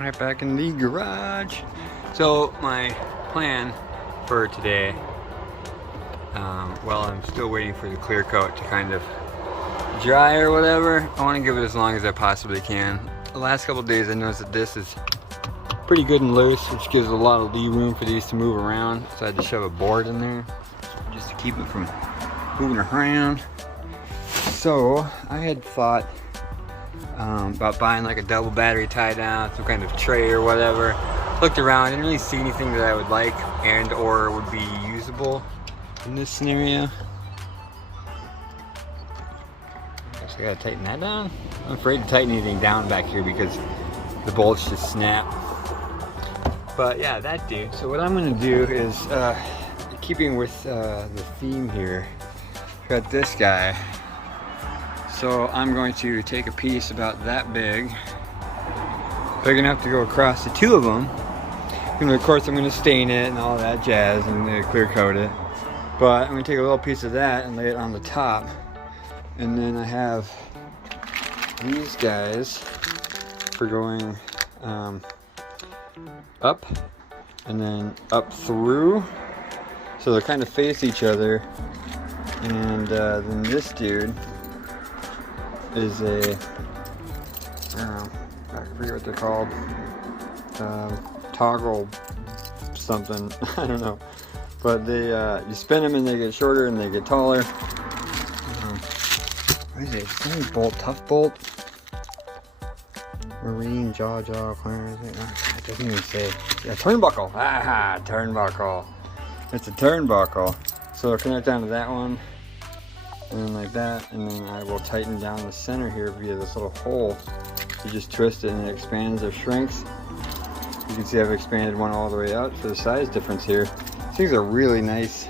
right back in the garage. So my plan for today, well, I'm still waiting for the clear coat to kind of dry or whatever. I want to give it as long as I possibly can. The last couple of days I noticed that this is pretty good and loose, which gives a lot of lee room for these to move around. So I had to shove a board in there just to keep it from moving around. So I had thought about buying like a double battery tie down, some kind of tray or whatever. Looked around, didn't really see anything that I would like and or would be usable in this scenario. Guess I gotta tighten that down. I'm afraid to tighten anything down back here because the bolts just snap. But yeah, that dude. So what I'm gonna do is, keeping with the theme here, got this guy. So I'm going to take a piece about that big enough to go across the two of them. And of course I'm going to stain it and all that jazz and clear coat it. But I'm going to take a little piece of that and lay it on the top. And then I have these guys for going up and then up through. So they kind of face each other. And then this dude is a, I forget what they're called, toggle something, I don't know, but they, you spin them and they get shorter and they get taller. What is it? Something bolt, tough bolt, marine jaw, clearance, it doesn't even say. A turnbuckle, turnbuckle. It's a turnbuckle. So I'll connect onto that one. And then like that, and then I will tighten down the center here via this little hole. You just twist it and it expands or shrinks. You can see I've expanded one all the way out for the size difference here. These things are really nice,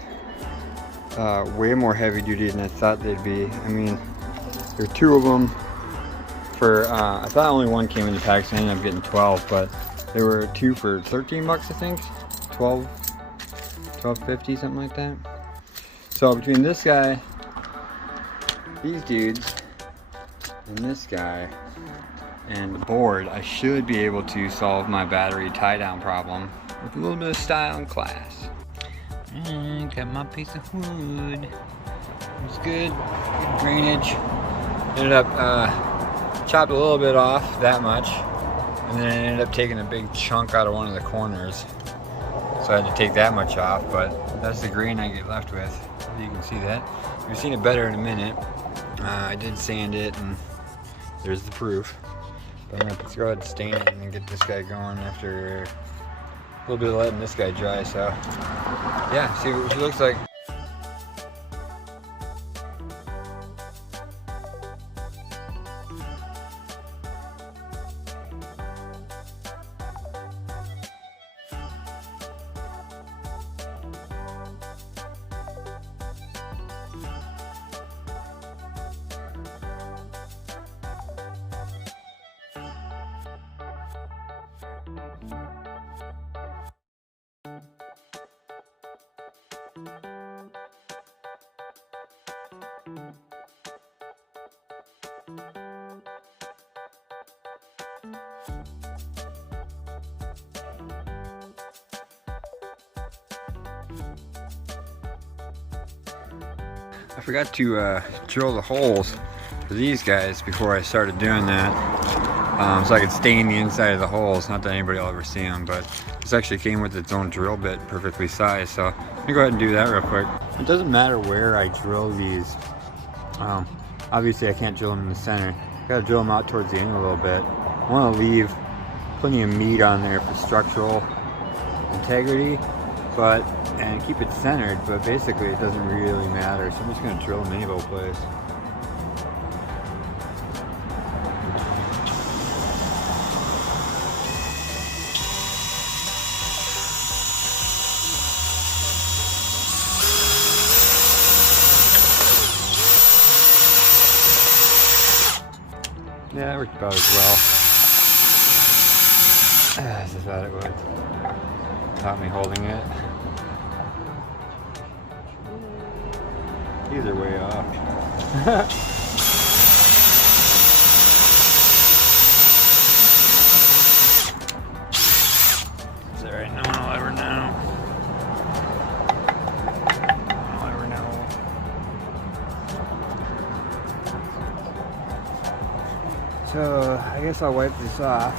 way more heavy duty than I thought they'd be. I mean, there are two of them for, I thought only one came in the pack, so I ended up getting 12, but there were two for 13 bucks, I think. 12.50, something like that. So between this guy, these dudes, and this guy, and the board, I should be able to solve my battery tie-down problem with a little bit of style and class. And got my piece of wood. It's good drainage. Ended up chopped a little bit off, that much, and then I ended up taking a big chunk out of one of the corners. So I had to take that much off, but that's the grain I get left with. You can see that. You've seen it better in a minute. I did sand it, and there's the proof. But I'm gonna go ahead and stain it and then get this guy going after a little bit of letting this guy dry. So yeah, see what she looks like. I forgot to drill the holes for these guys before I started doing that, so I could stain the inside of the holes. Not that anybody will ever see them, but this actually came with its own drill bit, perfectly sized. So let me go ahead and do that real quick. It doesn't matter where I drill these. Obviously I can't drill them in the center. I gotta drill them out towards the end a little bit. I want to leave plenty of meat on there for structural integrity, and keep it centered, but basically it doesn't really matter. So I'm just going to drill them any old place. Yeah, it worked about as well as I thought it would. Caught me holding it. These are way off. guess I'll wipe this off.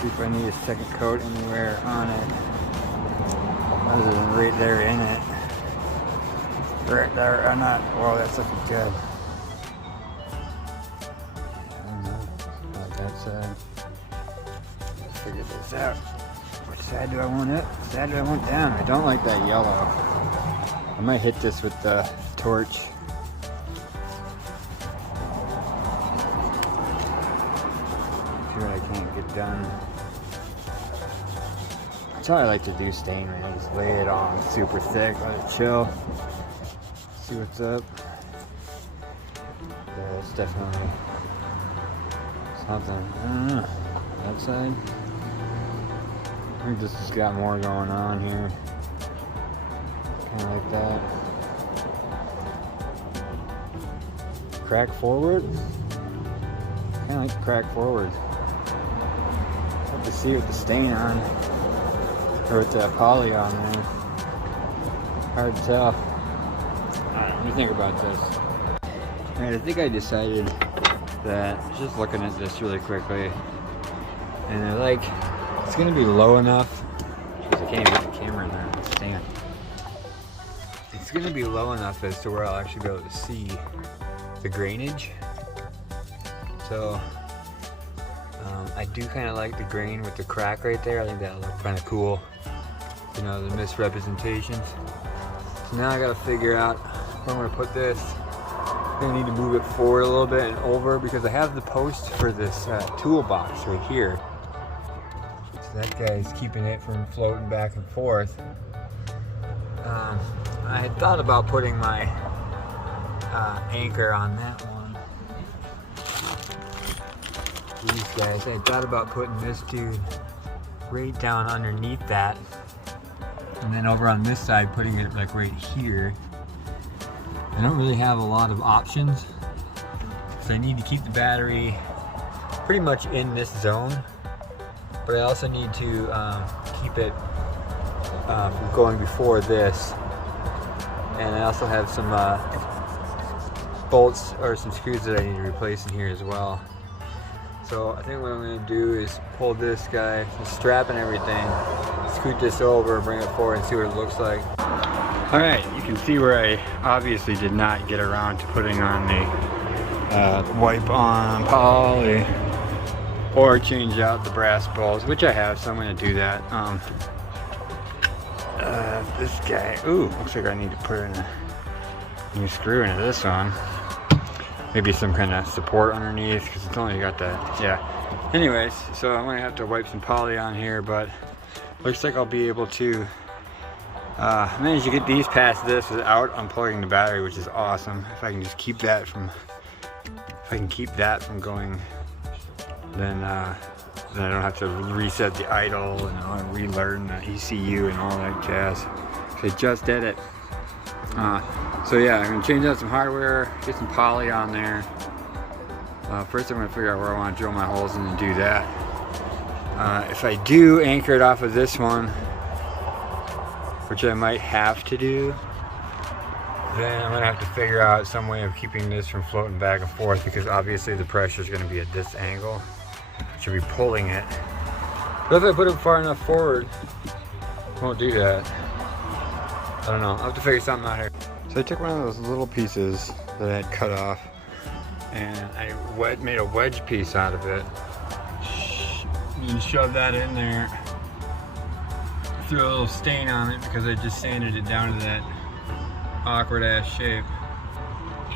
See if I need a second coat anywhere on it, other than right there in it. Right there, I'm not. Well, that's looking good. I don't know about that side. Let's figure this out. Which side do I want up? Which side do I want down? I don't like that yellow. I might hit this with the torch. See what I can't get done. That's how I like to do stain, right? I just lay it on super thick, let it chill. See what's up. Yeah, it's definitely something. I don't know. That side. I think this has got more going on here. Kind of like that. Crack forward. Kind of like the crack forward. Have to see with the stain on, or with the poly on there. Hard to tell. What do you think about this? Alright, I think I decided that, just looking at this really quickly, and I like, it's going to be low enough, because I can't even get the camera in there, stand. It's going to be low enough as to where I'll actually be able to see the grainage. So, I do kind of like the grain with the crack right there. I think that'll look kind of cool. You know, the misrepresentations. So now I got to figure out where I'm going to put this. I'm going to need to move it forward a little bit and over, because I have the post for this toolbox right here. So that guy's keeping it from floating back and forth. I had thought about putting my anchor on that one. These guys, I had thought about putting this dude right down underneath that, and then over on this side putting it like right here. I don't really have a lot of options, so I need to keep the battery pretty much in this zone, but I also need to keep it from going before this. And I also have some bolts or some screws that I need to replace in here as well. So I think what I'm going to do is pull this guy, the strap and everything, scoot this over, bring it forward and see what it looks like. Alright, you can see where I obviously did not get around to putting on the wipe on poly or change out the brass bolts, which I have, so I'm going to do that. This guy, ooh, looks like I need to put in a new screw into this one. Maybe some kind of support underneath, because it's only got that, yeah. Anyways, so I'm gonna have to wipe some poly on here, but looks like I'll be able to manage to get these past this without unplugging the battery, which is awesome. If I can just keep that from, going, then I don't have to reset the idle and I'll relearn the ECU and all that jazz. I just did it. So yeah, I'm gonna change out some hardware, get some poly on there. First I'm gonna figure out where I want to drill my holes in and do that. If I do anchor it off of this one, which I might have to do, then I'm gonna have to figure out some way of keeping this from floating back and forth, because obviously the pressure is gonna be at this angle. I should be pulling it. But if I put it far enough forward, it won't do that. I don't know, I'll have to figure something out here. So I took one of those little pieces that I had cut off, and I made a wedge piece out of it. And shoved that in there. Threw a little stain on it because I just sanded it down to that awkward ass shape.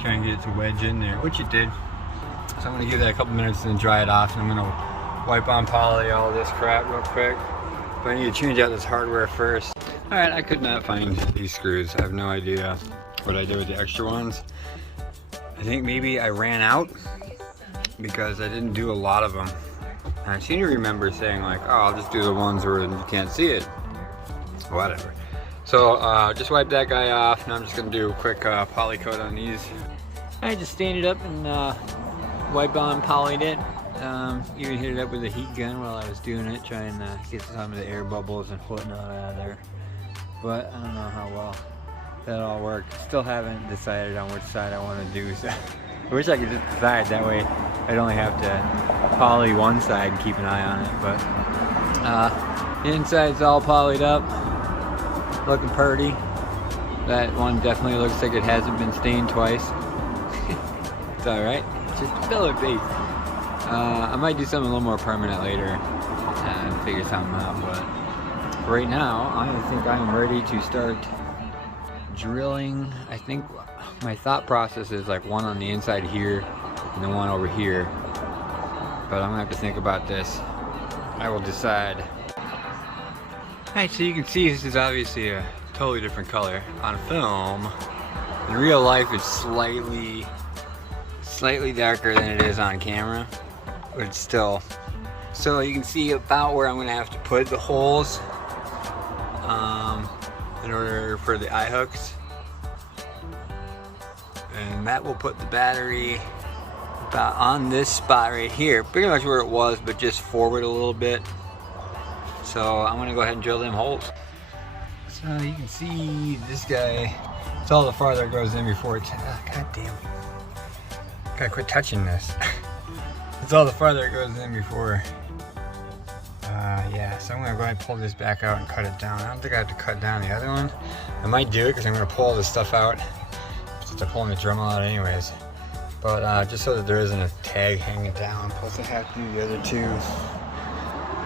Try and get it to wedge in there, which it did. So I'm gonna give that a couple minutes and dry it off, and I'm gonna wipe on poly all this crap real quick. But I need to change out this hardware first. Alright, I could not find these screws. I have no idea what I did with the extra ones. I think maybe I ran out because I didn't do a lot of them. And I seem to remember saying like, oh, I'll just do the ones where you can't see it. Whatever. So just wipe that guy off. Now I'm just going to do a quick poly coat on these. I just stained it up and wiped on, polyed it. Even hit it up with a heat gun while I was doing it, trying to get some of the air bubbles and whatnot out of there. But I don't know how well that all worked. Still haven't decided on which side I want to do. So I wish I could just decide that way. I'd only have to poly one side and keep an eye on it, but the inside's all polyed up, looking pretty. That one definitely looks like it hasn't been stained twice. It's alright, just a filler base. I might do something a little more permanent later and figure something out, but right now I think I'm ready to start drilling. I think my thought process is like one on the inside here and then one over here, but I'm gonna have to think about this. I will decide. Alright, so you can see this is obviously a totally different color on film. In real life it's slightly darker than it is on camera, but it's still, so you can see about where I'm gonna have to put the holes in order for the eye hooks, and that will put the battery about on this spot right here, pretty much where it was, but just forward a little bit. So I'm gonna go ahead and drill them holes. So you can see this guy, it's all the farther it goes in before it's, god damn, gotta quit touching this. It's all the farther it goes in before, yeah, so I'm gonna go ahead and pull this back out and cut it down. I don't think I have to cut down the other one. I might do it because I'm gonna pull all this stuff out, since I'm pulling the Dremel out anyways. But just so that there isn't a tag hanging down, plus I have to do the other two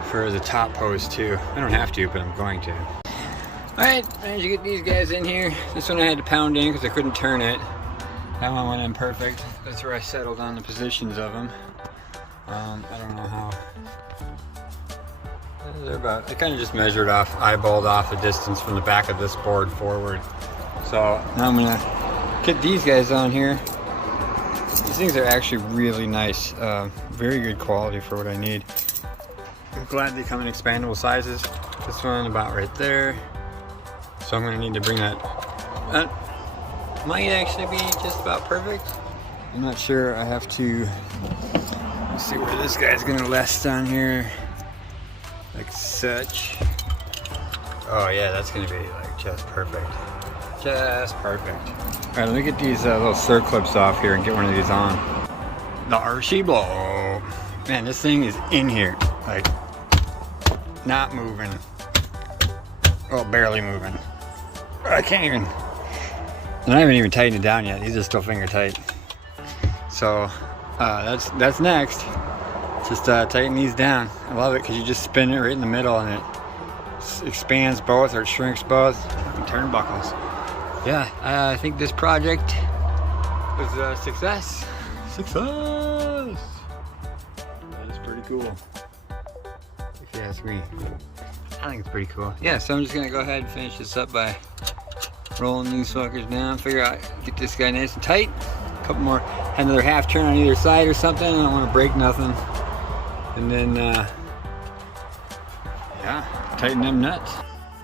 for the top post too. I don't have to, but I'm going to. Alright, managed to get these guys in here. This one I had to pound in because I couldn't turn it. That one went in perfect. That's where I settled on the positions of them. I don't know how. They're about, I kind of just measured off, eyeballed off the distance from the back of this board forward. So now I'm gonna get these guys on here. These things are actually really nice. Very good quality for what I need. I'm glad they come in expandable sizes. This one about right there. So I'm gonna need to bring that. That might actually be just about perfect. I'm not sure. I have to see where this guy's gonna rest on here, like such. Oh yeah, that's gonna be like just perfect. Just perfect. All right, let me get these little circlips off here and get one of these on. The Archie blow. Man, this thing is in here, like not moving. Well, barely moving. I can't even. And I haven't even tightened it down yet. These are still finger tight. So that's next. Just tighten these down. I love it because you just spin it right in the middle and it expands both or it shrinks both. Turnbuckles. Yeah, I think this project was a success. Success! That is pretty cool, if you ask me. I think it's pretty cool. Yeah, so I'm just gonna go ahead and finish this up by rolling these fuckers down, figure out, get this guy nice and tight. A couple more, another half turn on either side or something. I don't want to break nothing. And then, yeah, tighten them nuts.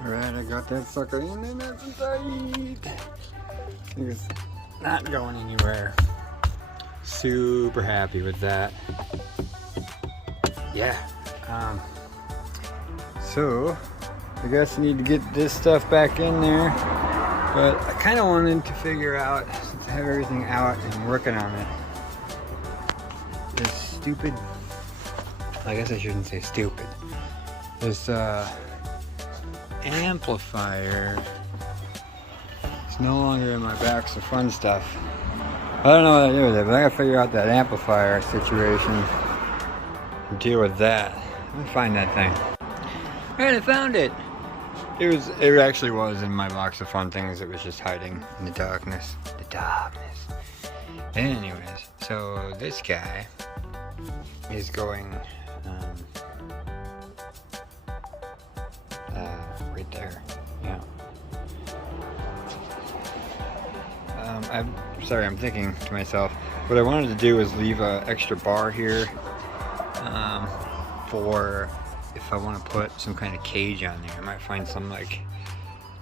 Alright, I got that sucker in there, nice and tight. It's not going anywhere. Super happy with that. Yeah. So, I guess I need to get this stuff back in there. But I kind of wanted to figure out, since I have everything out and working on it, this stupid, I guess I shouldn't say stupid, this amplifier is no longer in my box of fun stuff. I don't know what I do with it, but I gotta figure out that amplifier situation and deal with that. Let me find that thing. Alright, I found it! It actually was in my box of fun things. It was just hiding in the darkness. The darkness. Anyways, so this guy is going right there. Yeah. I'm sorry, I'm thinking to myself, what I wanted to do was leave an extra bar here for if I want to put some kind of cage on there. I might find some like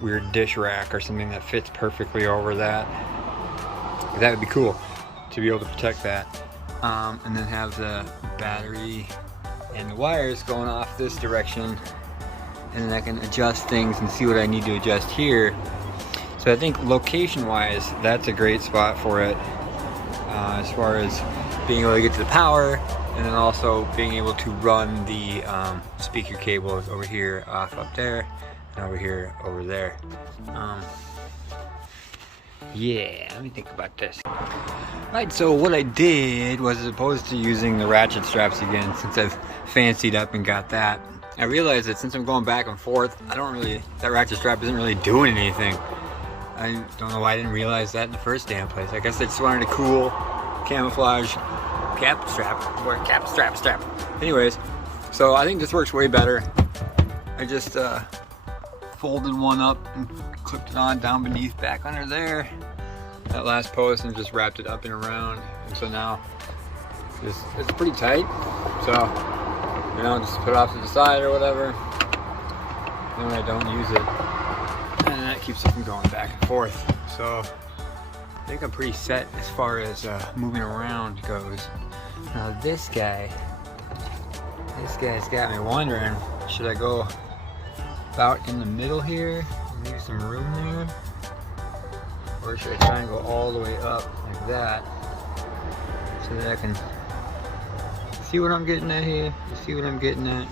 weird dish rack or something that fits perfectly over that. That would be cool to be able to protect that. And then have the battery and the wires going off this direction, and then I can adjust things and see what I need to adjust here. So I think location wise, that's a great spot for it. as far as being able to get to the power, and then also being able to run the speaker cables over here off up there and over here over there. Yeah, let me think about this. Alright, so what I did was, as opposed to using the ratchet straps again, since I've fancied up and got that, I realized that since I'm going back and forth, that ratchet strap isn't really doing anything. I don't know why I didn't realize that in the first damn place. I guess I just wanted a cool camouflage cap strap, or cap strap. Anyways, so I think this works way better. I just folded one up and clipped it on down beneath, back under there, that last post, and just wrapped it up and around. And so now it's pretty tight. So, you know, just put it off to the side or whatever. And when I don't use it, and that keeps it from going back and forth. So I think I'm pretty set as far as moving around goes. Now this guy's got me wondering, should I go about in the middle here, leave some room there, or should I try and go all the way up like that, so that I can see what I'm getting at here? You see what I'm getting at?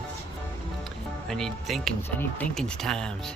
I need thinkings times.